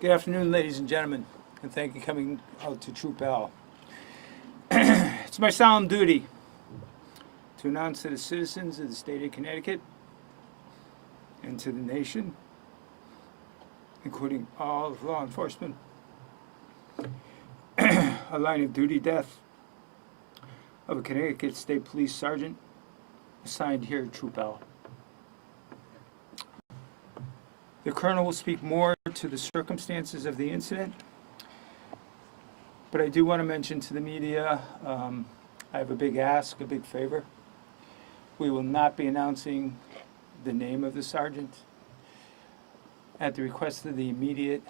Good afternoon, ladies and gentlemen, and thank you for coming out to Troop L. It's my solemn duty to announce to the citizens of the state of Connecticut and to the nation, including all of law enforcement, a line of duty death of a Connecticut State Police Sergeant assigned here at Troop L. The Colonel will speak more to the circumstances of the incident, but I do want to mention to the media, I have a big ask, a big favor. We will not be announcing the name of the sergeant. At the request of the immediate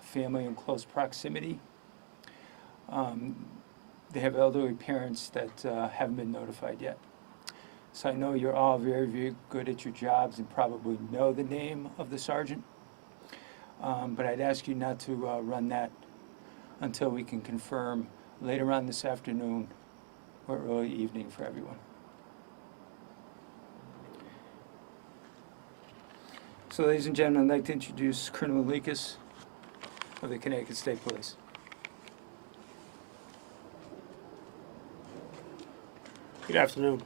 family in close proximity, they have elderly parents that haven't been notified yet. So I know you're all very, very good at your jobs and probably know the name of the sergeant, but I'd ask you not to run that until we can confirm later on this afternoon or early evening for everyone. So ladies and gentlemen, I'd like to introduce Colonel Malikas of the Connecticut State Police. Good afternoon.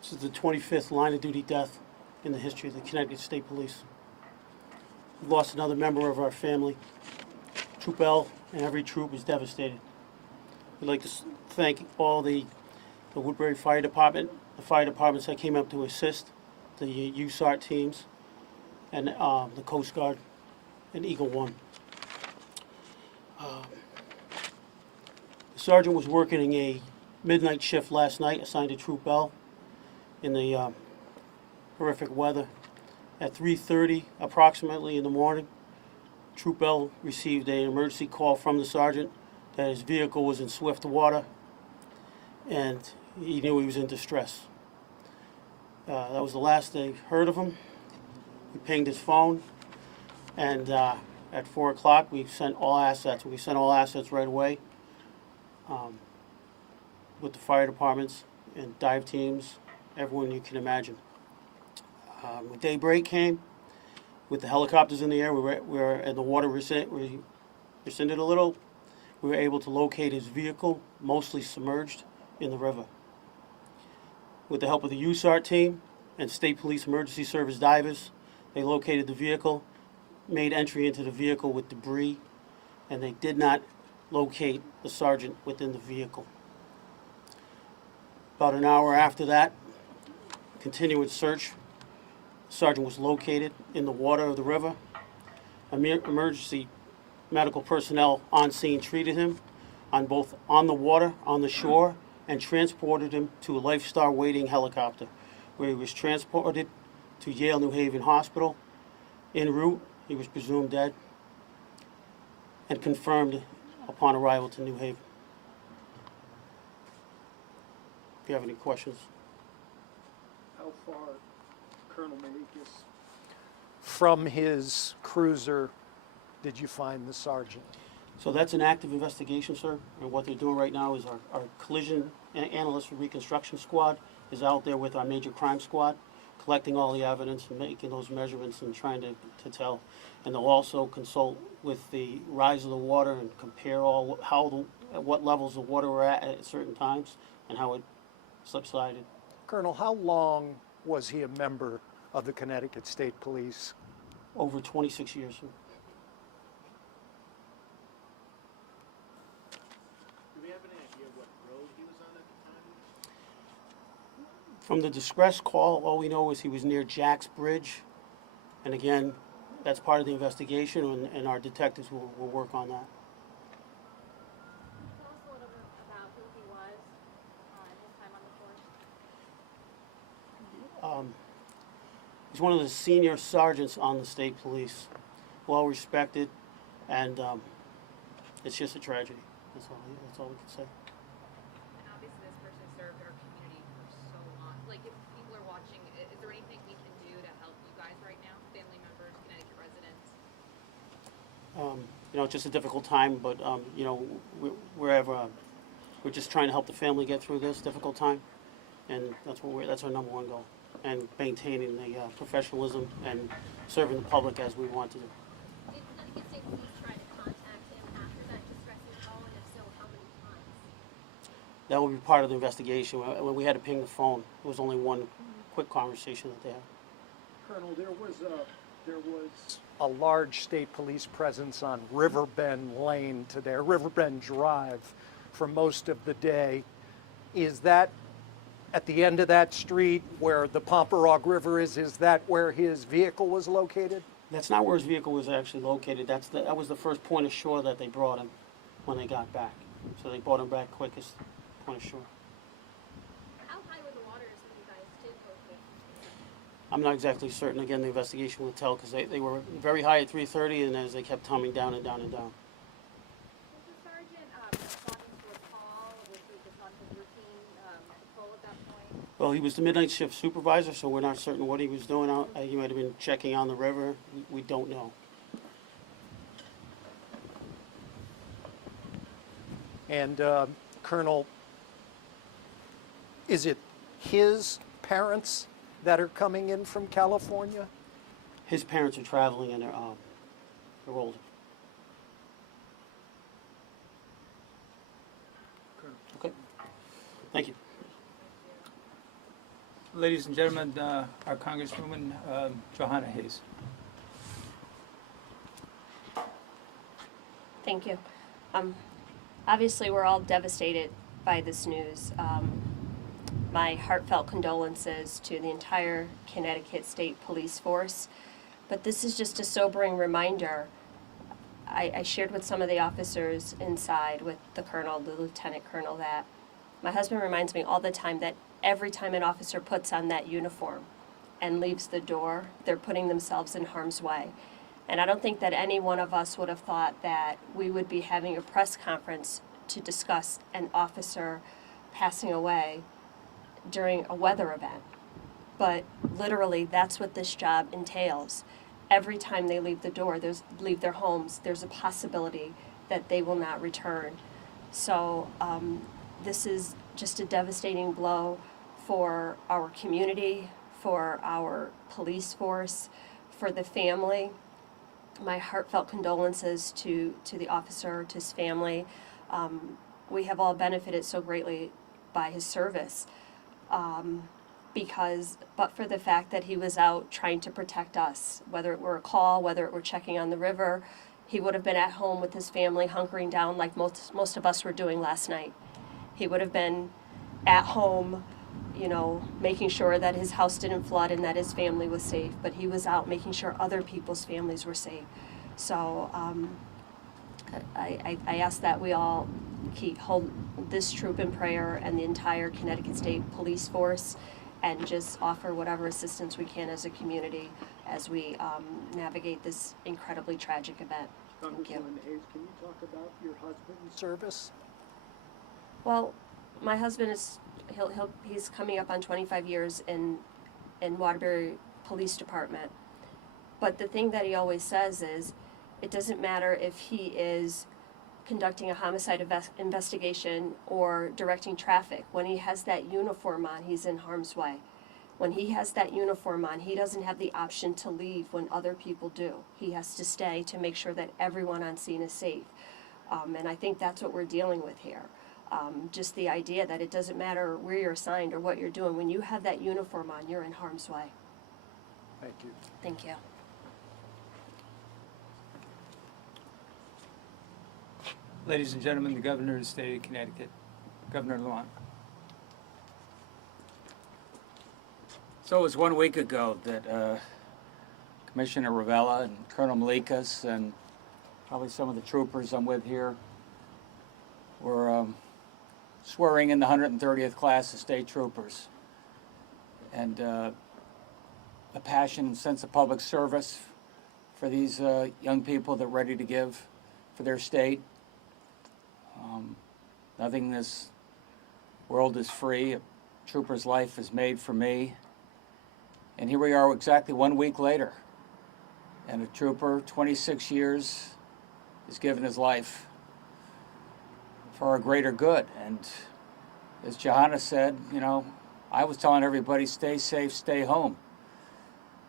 This is the 25th line of duty death in the history of the Connecticut State Police. We've lost another member of our family. Troop L and every troop is devastated. We'd like to thank all the Woodbury Fire Department, the fire departments that came up to assist, the USART teams, and the Coast Guard and Eagle One. The sergeant was working a midnight shift last night, assigned to Troop L in the horrific weather. At 3:30 approximately in the morning, Troop L received an emergency call from the sergeant that his vehicle was in swift water and he knew he was in distress. That was the last they heard of him. We pinged his phone, and at 4 o'clock we sent all assets. We sent all assets right away with the fire departments and dive teams, everyone you can imagine. When daybreak came, with the helicopters in the air, and the water rescinded a little, we were able to locate his vehicle, mostly submerged in the river. With the help of the USART team and State Police Emergency Service divers, they located the vehicle, made entry into the vehicle with debris, and they did not locate the sergeant within the vehicle. About an hour after that, continuing search, the sergeant was located in the water of the river. Emergency medical personnel on scene treated him on the water, on the shore, and transported him to a Lifestar waiting helicopter, where he was transported to Yale New Haven Hospital. En route, he was presumed dead and confirmed upon arrival to New Haven. If you have any questions. How far, Colonel Malikas? From his cruiser did you find the sergeant? So that's an active investigation, sir. And what they're doing right now is our collision analyst for reconstruction squad is out there with our major crime squad, collecting all the evidence and making those measurements and trying to tell. And they'll also consult with the rise of the water and compare at what levels the water were at certain times and how it subsided. Colonel, how long was he a member of the Connecticut State Police? Over 26 years, sir. Do we have any idea what road he was on at the time? From the distress call, all we know is he was near Jack's Bridge. And again, that's part of the investigation, and our detectives will work on that. Tell us a little bit about who he was at his time on the force. He's one of the senior sergeants on the state police, well respected, and it's just a tragedy. That's all we can say. And obviously this person served our community for so long. Like, if people are watching, is there anything we can do to help you guys right now? Family members, Connecticut residents? It's just a difficult time, but we're just trying to help the family get through this difficult time, and that's our number one goal. and maintaining the professionalism and serving the public as we want to do. Did Connecticut State Police try to contact him after that distressing call, and if so, how many times? That will be part of the investigation. When we had to ping the phone, it was only one quick conversation that they had. Colonel, there was a large state police presence on Riverbend Lane today, or Riverbend Drive, for most of the day. Is that at the end of that street where the Pomperaug River is that where his vehicle was located? That's not where his vehicle was actually located. That was the first point of shore that they brought him when they got back. So they brought him back quickest point of shore. How high were the waters when you guys did locate? I'm not exactly certain. Again, the investigation will tell, because they were very high at 3:30, and as they kept coming down and down and down. Was the sergeant responding to a call? Was he just on his routine patrol at that point? Well, he was the midnight shift supervisor, so we're not certain what he was doing out. He might have been checking on the river. We don't know. And Colonel, is it his parents that are coming in from California? His parents are traveling, and they're older. Okay. Thank you. Ladies and gentlemen, our Congresswoman, Johanna Hayes. Thank you. Obviously, we're all devastated by this news. My heartfelt condolences to the entire Connecticut State Police Force. But this is just a sobering reminder. I shared with some of the officers inside, with the colonel, the lieutenant colonel, that my husband reminds me all the time that every time an officer puts on that uniform and leaves the door, they're putting themselves in harm's way. And I don't think that any one of us would have thought that we would be having a press conference to discuss an officer passing away during a weather event. But literally, that's what this job entails. Every time they leave the door, leave their homes, there's a possibility that they will not return. So this is just a devastating blow for our community, for our police force, for the family. My heartfelt condolences to the officer, to his family. We have all benefited so greatly by his service, but for the fact that he was out trying to protect us, whether it were a call, whether it were checking on the river, he would have been at home with his family, hunkering down like most of us were doing last night. He would have been at home, making sure that his house didn't flood and that his family was safe, but he was out making sure other people's families were safe. So I ask that we all hold this troop in prayer and the entire Connecticut State Police Force, and just offer whatever assistance we can as a community as we navigate this incredibly tragic event. Thank you. Congresswoman Hayes, can you talk about your husband's service? Well, my husband he's coming up on 25 years in Woodbury Police Department. But the thing that he always says is, it doesn't matter if he is conducting a homicide investigation or directing traffic. When he has that uniform on, he's in harm's way. When he has that uniform on, he doesn't have the option to leave when other people do. He has to stay to make sure that everyone on scene is safe. And I think that's what we're dealing with here. Just the idea that it doesn't matter where you're assigned or what you're doing. When you have that uniform on, you're in harm's way. Thank you. Thank you. Ladies and gentlemen, the Governor of the State of Connecticut, Governor Luan. So it was 1 week ago that Commissioner Ravella and Colonel Malikas and probably some of the troopers I'm with here were swearing in the 130th class of state troopers. And a passion and sense of public service for these young people that are ready to give for their state. Nothing in this world is free. A trooper's life is made for me. And here we are exactly 1 week later. And a trooper, 26 years, has given his life for our greater good. And as Johanna said, I was telling everybody, stay safe, stay home.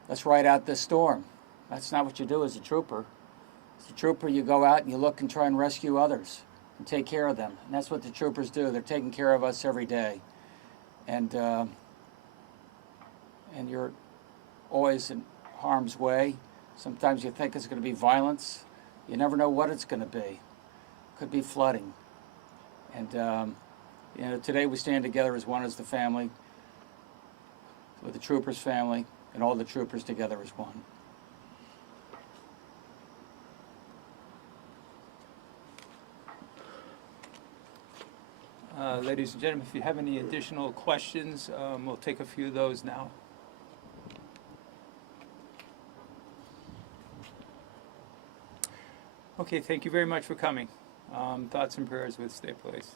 Let's ride out this storm. That's not what you do as a trooper. As a trooper, you go out and you look and try and rescue others and take care of them. And that's what the troopers do. They're taking care of us every day. And you're always in harm's way. Sometimes you think it's going to be violence. You never know what it's going to be. Could be flooding. And today we stand together as one, as the family, with the troopers' family, and all the troopers together as one. Ladies and gentlemen, if you have any additional questions, we'll take a few of those now. Okay, thank you very much for coming. Thoughts and prayers with State Police.